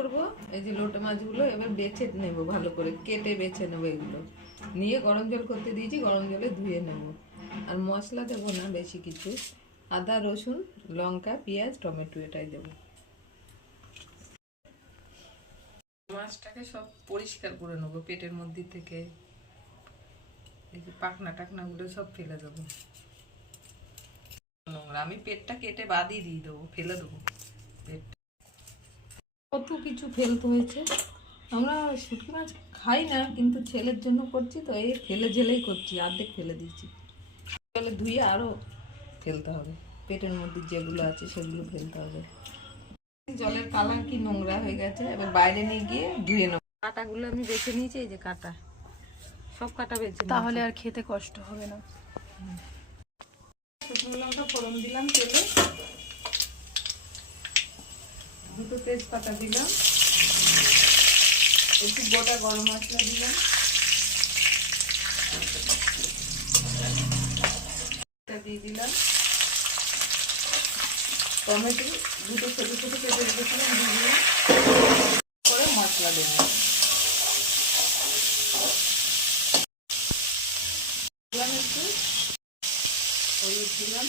করব এই যে লোটে মাছগুলো এবার বেছে নেব, ভালো করে কেটে বেছে নেবো। এগুলো নিয়ে গরম জল করতে দিয়েছি, গরম জলে ধুয়ে নেব। আর মশলা দেবো না বেশি কিছু, আদা রসুন লঙ্কা পেঁয়াজ টমেটো এটাই দেবো। মাছটাকে সব পরিষ্কার করে নেবো, পেটের মধ্যে থেকে এই যে পাখনা টাকনাগুলো সব ফেলে দেবো। নোংরা, আমি পেটটা কেটে বাদই দিয়ে দেবো, ফেলে দেবো পেটটা। কত কিছু ফেলতে হয়েছে। আমরা শুটকি মাছ খাই না, কিন্তু ছেলের জন্য করছি তো এই ফেলে ঝেলেই করছি, অর্ধেক ফেলে দিচ্ছি। জলে ধুয়ে আরও ফেলতে হবে, পেটের মধ্যে যেগুলো আছে সেগুলো ফেলতে হবে। জলের কালার কি নোংরা হয়ে গেছে, এবার বাইরে নিয়ে গিয়ে ধুয়ে নেবো। কাঁটাগুলো আমি বেছে নিয়েছি, এই যে কাঁটা, সব কাঁটা বেছে, তাহলে আর খেতে কষ্ট হবে না। শুকনো লঙ্কা ফোড়ন দিলাম তেলে, দুটো তেজপাতা দিলাম, একটু গোটা গরম মশলা দিলাম, দিয়ে দিলাম টমেটো দুটো ছোটো ছোটো কেটে রেখেছিলাম, দিয়ে দিলাম করে মশলা দেবো। একটু হলুদ দিলাম,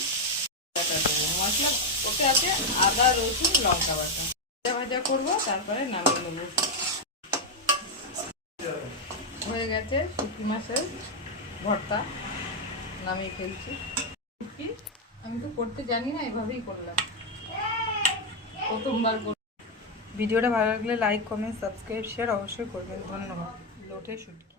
বাটা দেবো মশলা, ওতে আছে আদা রসুন লঙ্কা বাটা। ভাজা ভাজা করবো, তারপরে নামিয়ে নেবো। হয়ে গেছে শুটকি মাছের ভর্তা, নামিয়ে ফেলছি। শুটকি আমি তো করতে জানি না, এভাবেই করলাম, প্রথমবার। ভিডিওটা ভালো লাগলে লাইক কমেন্ট সাবস্ক্রাইব শেয়ার অবশ্যই করবেন। ধন্যবাদ। লোটে শুটকি।